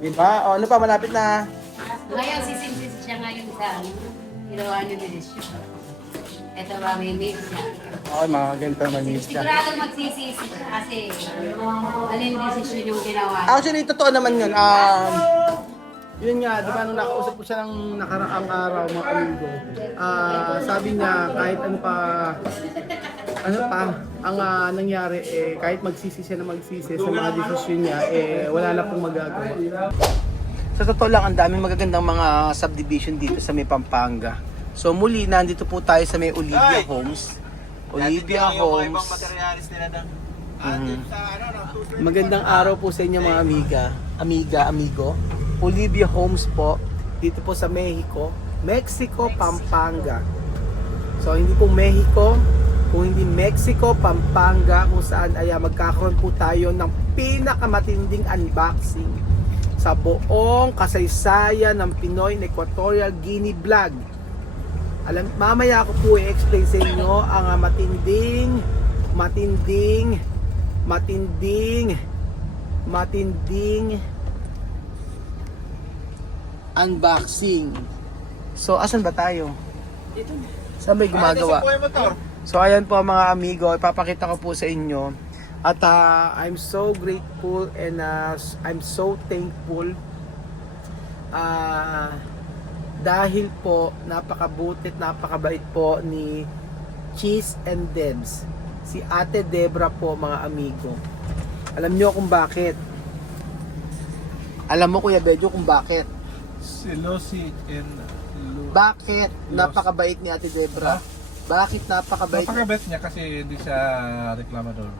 Diba? O, ano pa, malapit na. Ngayon, sisimsis siya ngayon sa ginawa niyo ni Desyo. Ito ba, may mix siya. Okay, mga ganito manis ka. Siguradong magsisisi siya kasi ano yung decision yung ginawa niya. Actually, totoo naman yun. Yun nga, di ba nung nakausap ko siya ng nakaraang araw, mga amigo, sabi niya kahit ano pa ang nangyari, kahit magsisi siya na magsisi sa mga desisyon niya, wala na pong magagawa. Sa totoo lang, ang daming magagandang mga subdivision dito sa may Pampanga. So muli, nandito po tayo sa may Olivia Homes. Olivia Homes. Magandang araw po sa inyo mga amigo. Olivia Homes po, dito po sa Mexico, Pampanga. So hindi po Mexico, kung hindi Mexico, Pampanga, kung saan ay magkakaroon po tayo ng pinakamatinding unboxing sa buong kasaysayan ng Pinoy Equatorial Guinea Vlog. Mamaya ako po i-explain sa inyo ang matinding unboxing. So, asan ba tayo? Dito. Saan may gumagawa? So, ayan po mga amigo, ipapakita ko po sa inyo. At I'm so grateful and I'm so thankful dahil po napakabutit, napakabait po ni Cheese and Debs. Si Ate Debra po mga amigo. Alam nyo kung bakit? Alam mo Kuya Bedjo kung bakit? Si Lucy and Bakit napakabait ni Ate Debra? Bakit napakabait? napakabait niya kasi hindi siya reklamador.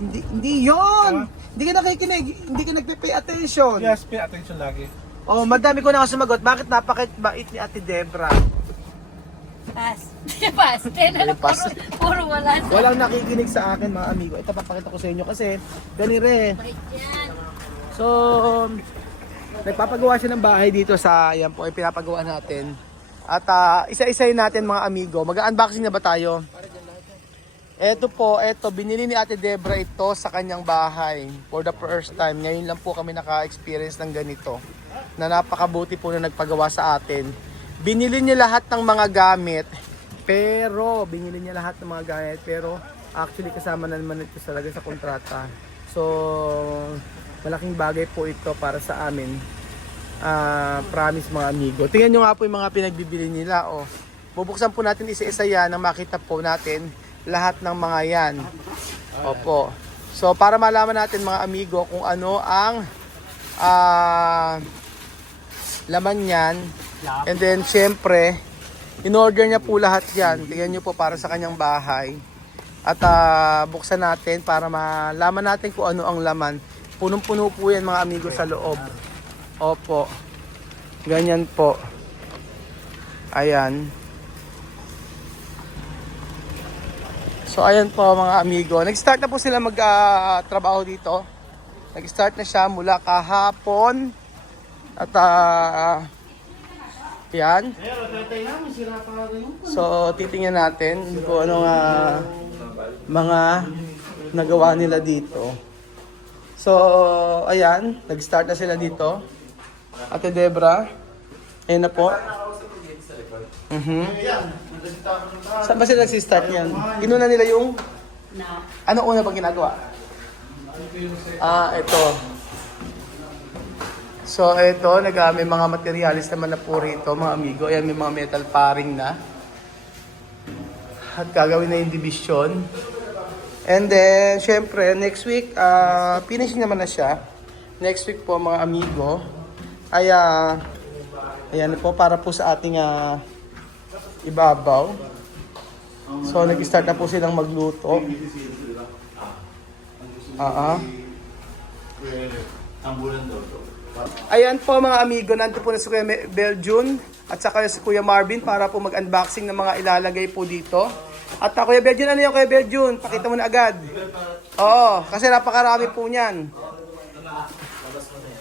Hindi yon. Hindi ka nakikinig, hindi ka nagpe-pay attention. Yes, pay attention lagi. Oh, madami ko na nga sumagot. Bakit napakabait ni Ate Debra? Pass. Pass. Pass. Puro wala sa Walang nakikinig sa akin mga amigo. Ito papakita ko sa inyo kasi ganire. bait yan. So, nagpapagawa siya ng bahay dito sa, ayan po, ay pinapagawa natin. At isa-isayin natin mga amigo. Mag-unboxing na ba tayo? Ito po, binili ni Ate Debra ito sa kanyang bahay for the first time. Ngayon lang po kami naka-experience ng ganito. Na napakabuti po na nagpagawa sa atin. Binili niya lahat ng mga gamit. Pero actually kasama na naman ito talaga sa kontrata. So, malaking bagay po ito para sa amin. Promise mga amigo. Tingnan nyo nga po yung mga pinagbibili nila. Oh. Bubuksan po natin isa-isa yan nang makita po natin lahat ng mga yan. Opo. So para malaman natin mga amigo kung ano ang laman yan. And then syempre, in-order niya po lahat yan. Tingnan nyo po para sa kanyang bahay. At buksan natin para malaman natin kung ano ang laman. Punong-puno po yan mga amigo sa loob. Opo. Ganyan po. Ayan. So ayan po mga amigo. Nag-start na po sila mag-trabaho dito. Nag-start na siya mula kahapon. At yan. So titingnan natin kung ano mga nagawa nila dito. So ayan, nag-start na sila dito. Ate Debra. Ayan na po. Saan ba sila nag-start yan? Inuna nila yung... No. Ano una pang ginagawa? Ito. So, ito. May mga materialis naman na po rito, mga amigo. Ayan, may mga metal paring na. At gagawin na yung division. And then, syempre, next week, finishing naman na siya. Next week po, mga amigo, ay, ayan po, para po sa ating ibabaw. So, nag-start na po silang magluto. Ayan po mga amigo, nandito po na si Kuya Beljun at saka si Kuya Marvin para po mag-unboxing ng mga ilalagay po dito. At Kuya Beljun, ano yung Kuya Beljun? Pakita mo na agad. Oo, kasi napakarami po niyan.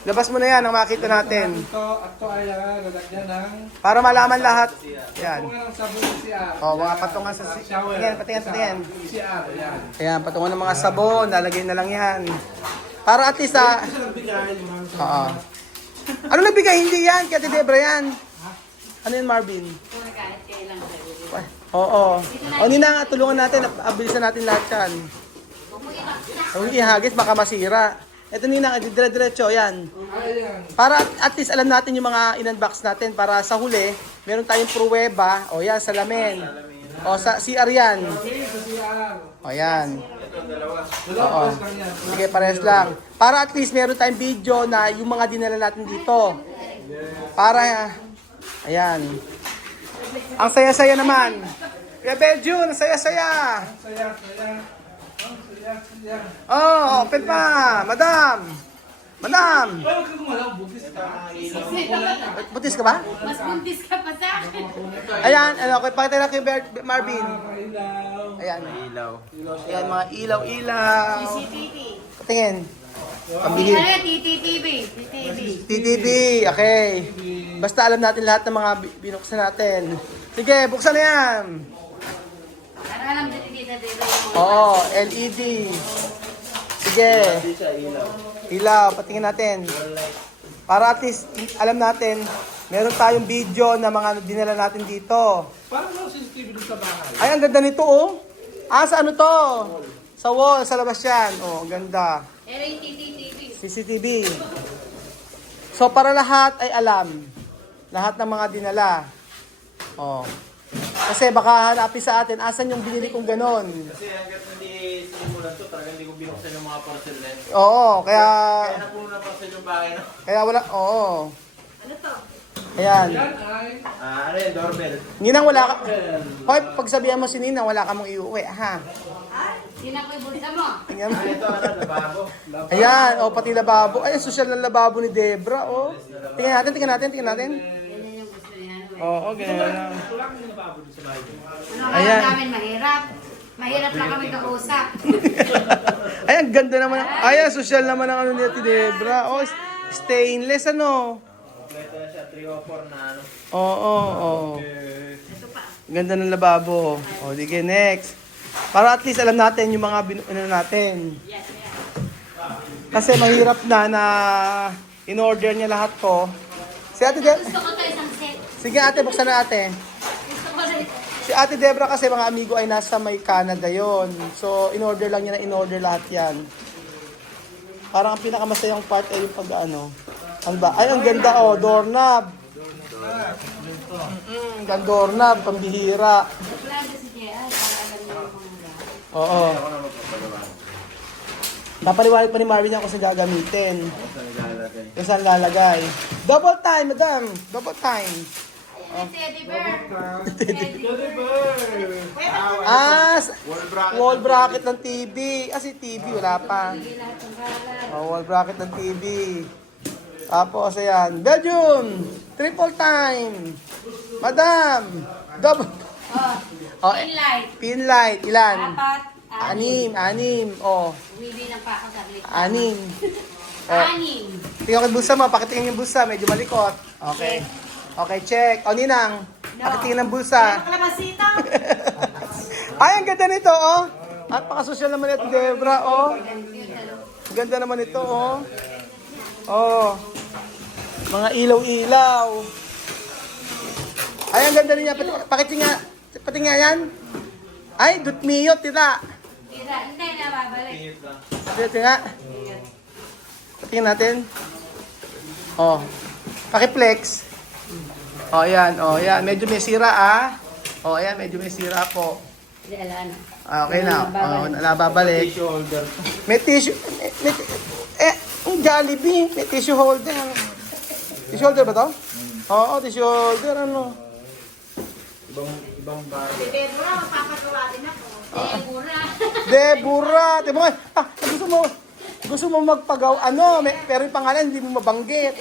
Labas mo na yan ang makita natin. Ito ay lalagyan ng Para malaman lahat. Yan. patungan ng sabon ng CR. Mga patungan sa shower. patingin. CR, yan. Ayan, patungan ng mga sabon. Lalagay na lang yan. Para at least Ano nabigay? Hindi yan. Kaya Debra yan. Ano yan, Marvin? Kung kahit kailan kayo. Oo. O, Nina, tulungan natin. Abilisan natin lahat yan. Huwag ihagis, baka masira. Ito, Nina, dire-diretso. Yan. Ayan. Para at least alam natin yung mga in-unbox natin. Para sa huli, meron tayong pruweba. O, yan, salamin. O, sa CR yan. Okay, sa CR. O, yan. Dalawa Oo. plus lang yan. Sige, pares lang. Para at least meron tayong video na yung mga dinala natin dito. Para, ayan. Ang saya-saya naman. Kaya Belgium, ang saya-saya. Saya, saya. Oh, saya, saya. Oh, open pa. Madam. Madam. Oh, huwag kang gumalaw. Bugis ka. Butis ka ba? Mas buntis ka pa sa akin. Ayan, ano, pakita na kay Marvin. Kailaw. Ayan. Ayan, mga ilaw-ilaw. CCTV. Patingin. Ano Pambihir. yan? TTTV. TTV. TTV, okay. Basta alam natin lahat ng mga binuksan natin. Sige, buksan na yan. Para alam din dito dito yung Oo, LED. Sige. Ilaw, patingin natin. Para at least alam natin, meron tayong video na mga dinala natin dito. Parang lang CCTV doon sa bahay. Ay, ang ganda nito oh. Sa ano to? Sa wall, sa labas yan. Oh, ang ganda. Pero yung TTTV. CCTV. So, para lahat ay alam. Lahat ng mga dinala. Oh. Kasi baka hanapin sa atin, asan yung binili kong ganon? Kasi hanggat hindi sinimulan to, talagang hindi ko binuksan yung mga parcel na yun. Oo, kaya... Kaya napuno na parcel yung bahay, no? Kaya wala, oo. Ano to? Ayan. Yan ay Ano yun, doorbell. Ninang wala ka... Hoy, pagsabihan mo si Ninang, wala ka mong iuwi, ha? Sino ko yung bulsa mo? Tingnan mo. Ito, lababo. Ayan, oh, pati lababo. Ay, ang social na lababo ni Debra, oh. Tingnan natin, tingnan natin, tingnan natin. Yan yung gusto niya. Oo, ganyan. Ano Ayan. kaya namin mahirap? Mahirap lang kami kausap. Ay, ang ganda naman. Ay, ang social naman ang ano ni Ate Debra. Oh, stainless, ano? Kompleto na siya, 3 o 4 na ano. Oo, oo. Ito pa. Ganda ng lababo. O, sige, next. Para at least alam natin yung mga ano natin. Yes, yes. Kasi mahirap na in-order niya lahat to. Si Ate Debra, Gusto ko to isang set. sige ate, buksan na ate. Gusto ko rin. Si Ate Debra kasi mga amigo ay nasa may Canada yon. So, in-order lang niya na in-order lahat yan. Parang ang pinakamasayang part ay yung pag ano. Ano ba? Ay, ang ganda oh, doorknob. Ang doorknob, pambihira. Plan si JR para alam niyo yung mga gamit. Oo. Ako na magpapagawa. Papaliwanag pa ni Marvin yan kung saan gagamitin. Basta nilalagay. Kung saan lalagay. Double time, madam. Double time. Ayan, teddy bear. Teddy Wall bracket ng TV. Si TV, wala pa. Sige lahat ng balat. Wall bracket ng TV. Tapos, ayan. Belgium! Triple time! Madam! Double. Oh, pin light. Pin light. Ilan? Apat. Anim. Oh, Umibilang pa ako saglit. anim. Oh. Anim. Tingnan ko yung bulsa mo. Pakitingin yung bulsa. Medyo malikot. Okay. Okay, check. O, Ninang. Pakitingin ng bulsa. Kalabasita. Ay, ang ganda nito, oh. At paka-social naman ito, Debra, oh. Ang ganda naman ito, oh. Oh. Mga ilaw-ilaw. Ay, ang ganda niya. Pakitingin nga yan. Ay, dutmiyot, tita. Tira, hindi na babalik. Pakitingin nga. Patingin natin. Oh. Pakiplex. Oh, yan. Oh, yan. Medyo may sira, ah. Oh, ayan. Medyo may sira po. Hindi, alam na. Okay na. Oh, nababalik. Tissue holder. May tissue. Ang Jollibee. May tissue holder. Tissue holder ba to? Oo, tissue holder. Ano? Ibang bahay. Debra, magpapagawa din ako. Debra. Debura. Diba? Gusto mo magpagaw. Ano? Pero yung pangalan hindi mo mabanggit.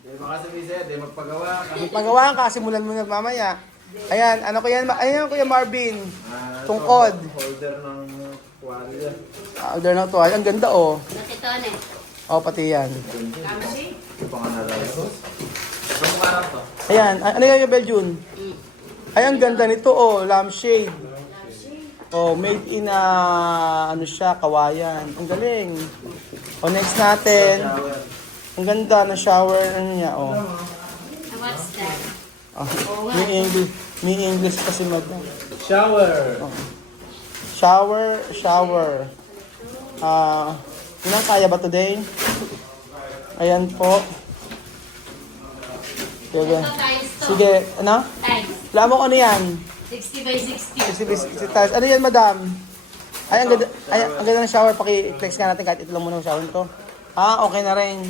Di baka sabihin sa'yo, di magpagawa ka. Magpagawa ka. Simulan mo na mamaya. Ayan. Ano ko yan? Ayan, Kuya Marvin. Ito, Tungkod. Holder ng tuwalya. Order na to. Ay, ang ganda, oh. Nakiton eh. Oh, pati yan. Kamsi? Ito pa nga nalala. Anong parang to? Ayan. Ano yan yung Belgium? Ay, ang ganda nito, oh. Lampshade. Oh, made in, ano siya, kawayan. Ang galing. Oh, next natin. Shower. Ang ganda ng shower, ano niya, oh. What's that? Oh, may English pa si madam. Shower. Shower. Ilang kaya ba today? Ayan po. Sige. Ito tiles to. Sige, ano? Tiles. Alam mo kung ano yan? 60 by 60. Ano yan, madam? Ay, ang ganda ng shower. Paki-flex nga natin kahit ito lang muna yung shower nito. Okay na rin.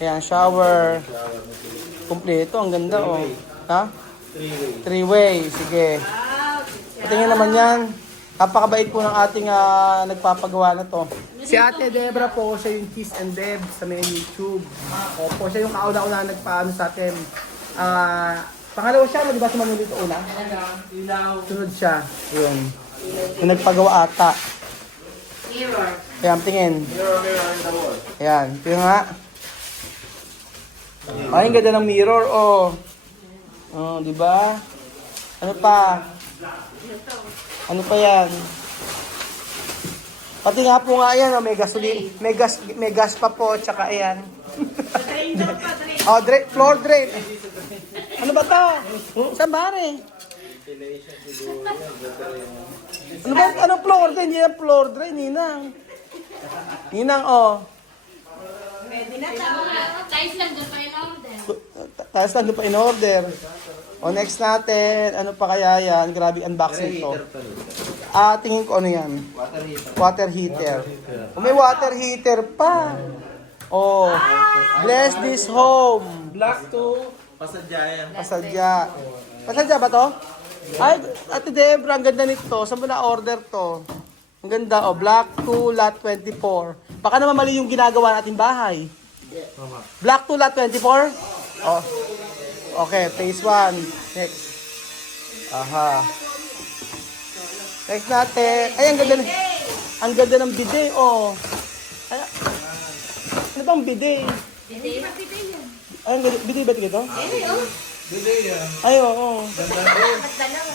Ayan, shower. Kompleto, ang ganda, oh. Ha? Three-way. Sige. Tingnan naman yan. Napakabait po ng ating nagpapagawa na to. Si Ate Debra po, siya yung Kiss and Deb sa may YouTube. Opo, siya yung kauna-una nagpaano sa atin. Pangalawa siya, di ba si Manolito una? Sunod siya. Yun. Yung nagpagawa ata. Mirror. Ayan, tingin. Mirror in the wall. Ayan, tingnan nga. Ay, ang ganda ng mirror, oh. Oh, di ba? Ano pa? Ano pa yan? Pati nga po nga yan, oh, may gasolina, may gas pa po, tsaka ayan. Oh, floor drain. Ano ba to? Saan ba rin? Ano ba? Anong floor drain? Hindi yan floor drain, Ninang. Ninang, oh. Tiles lang doon pa in order. Tapos lang doon pa in order. O next natin, ano pa kaya yan? Grabe unboxing to. Tingin ko ano yan? Water heater. May water heater pa. Oh, bless this home. Black to. Pasadya yan. Pasadya. Pasadya ba to? Ay, Ate Debra, ang ganda nito. Saan ba na-order to? Ang ganda, oh. Black 2, lot 24. Baka naman mali yung ginagawa natin bahay. Black 2, lot 24? Oh. Okay, phase 1. Next. Aha. Next natin. Ay, ang ganda ng bidet, oh. Ay, ano bang bidet? Hindi. Ay, ang ganda. Bidet ba ito? Bili yan. Ay, oo.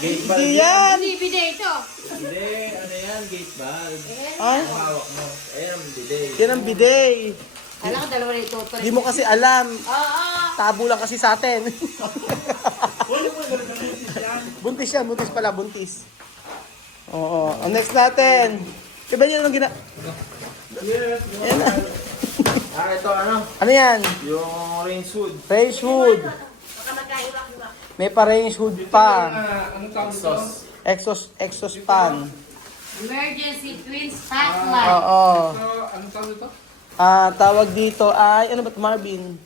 Gate Hindi yan. Hindi, bide ito. Hindi, ano yan? Gate valve. Ay, Hawak mo. Ayan, delay. yan ang bidet. Alam ko, dalawa na ito. Hindi mo kasi alam. Oo. Tabo lang kasi sa atin. Buntis yan, buntis pala, buntis. Oo. Ang next natin. Diba yun ang Yan na. Ito ano? Ano yan? Yung range hood. Range hood. May pa-range hood pa. Anong tawag ito? Exhaust fan. Emergency twin spotlight. Oo. Anong tawag ito? Tawag dito ay, ano ba ito, Marvin?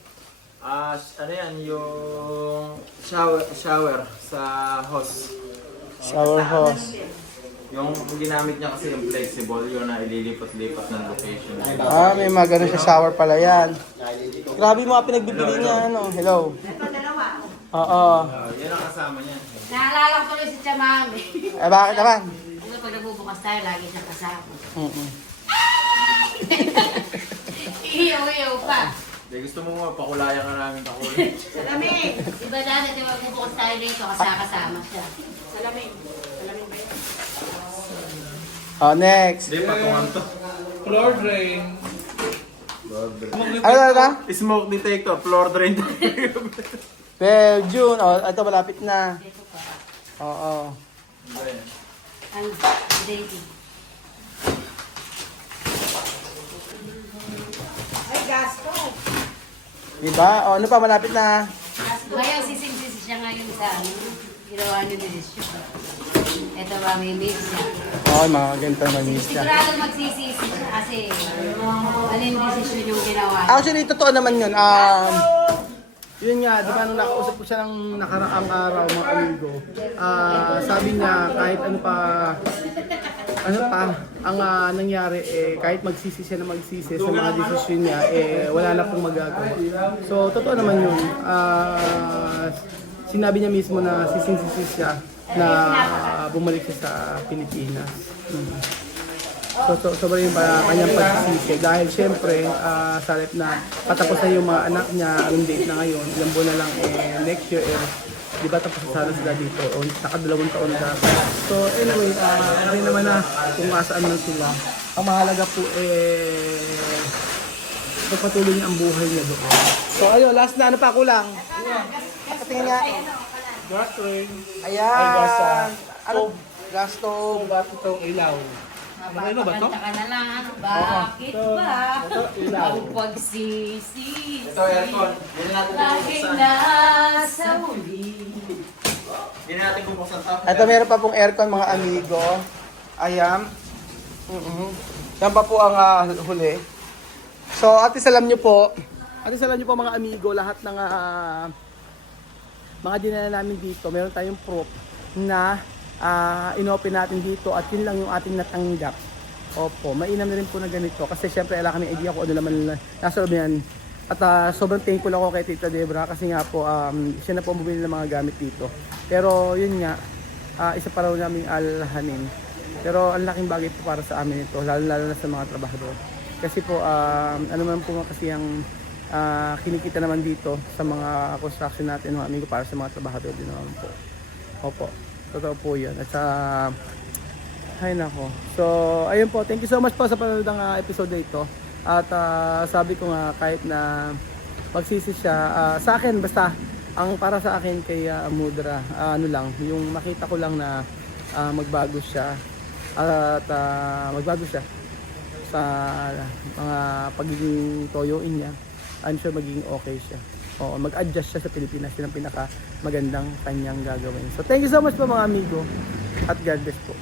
Ano yan? Yung shower sa hose. Shower hose. Yung ginamit niya kasi yung flexible, yun na ililipat-lipat ng location. May mga ganun sa shower pala yan. Grabe yung mga pinagbibili niya, ano. Hello. Oo. Yan ang kasama niya. Naalala ko tuloy si Chamami. Bakit naman? Ano pag nabubukas tayo, lagi siya kasama. Iyaw pa. Hindi, gusto mo mapakulayan ka namin kakulay. Salamin. Iba dati, di ba bubukas tayo dito kasi kasama siya. Salamin. Next. Hindi, patungan to. Floor drain. Ano? Smoke detector, floor drain. June. Ito malapit na. Oo. Ang baby. Diba? Ano pa malapit na? Ngayon, sising-sisi siya ngayon sa ginawa niyo desisyon. Ito ba, may mix siya. Okay, mga ganito naman miss niya. Sigurado magsisisi siya kasi alin desisyon yung ginawa niya. Actually, totoo naman yun. Yun nga, di ba nung nakausap ko siya ng nakaraang araw, mga amigo, sabi niya kahit ano pa ang nangyari, kahit magsisi siya na magsisi sa mga desisyon niya, wala na pong magagawa. So, totoo naman yun. Sinabi niya mismo na sising-sisi siya na bumalik siya sa Pilipinas. So sobrang yung kanyang pagsisisi dahil syempre sa halip na patapos na yung mga anak niya, ang date na ngayon, ilang buwan na lang next year, di ba tapos sana sila dito o saka 2 taon na. So anyway, rin naman na kung asaan lang sila. Ang mahalaga po pagpatuloy niya ang buhay niya doon. So ayun, last na, ano pa kulang? Patingin nga. Gas train. Ayan. Ay, gasa. Ano? Gas stove. Bakit itong ilaw? Ano ba to? Mapapakanta ka na lang. Bakit ba Ito, ilaw. ang pagsisisi Ito, aircon. Hindi natin laging bubuksan. nasa huli? Hindi natin bubuksan to. Ito meron pa pong aircon mga amigo. Ayan. Yan pa po ang huli. So, at least alam nyo po mga amigo, lahat ng mga dinala namin dito, meron tayong proof na inopen natin dito at yun lang yung ating natanggap. Opo, mainam na rin po na ganito kasi syempre wala kami idea kung ano naman nasa loob yan. At sobrang thankful ako kay Tita Debra kasi nga po siya na po bumili ng mga gamit dito. Pero yun nga, isa pa raw naming alhanin. Pero ang laking bagay po para sa amin ito, lalo na sa mga trabahador. Kasi po, ano man po kasi ang kinikita naman dito sa mga construction natin mga amigo para sa mga trabahador din naman po. Opo, totoo po yan. At sa ay nako. So, ayun po, thank you so much po sa panonood ng episode na ito. At sabi ko nga kahit na magsisi siya, sa akin basta ang para sa akin kay Mudra, ano lang, yung makita ko lang na magbago siya at magbago siya sa mga pagiging toyoin niya. I'm sure magiging okay siya. O mag-adjust siya sa Pilipinas, yun ang pinaka magandang kanyang gagawin. So thank you so much po mga amigo at God bless po.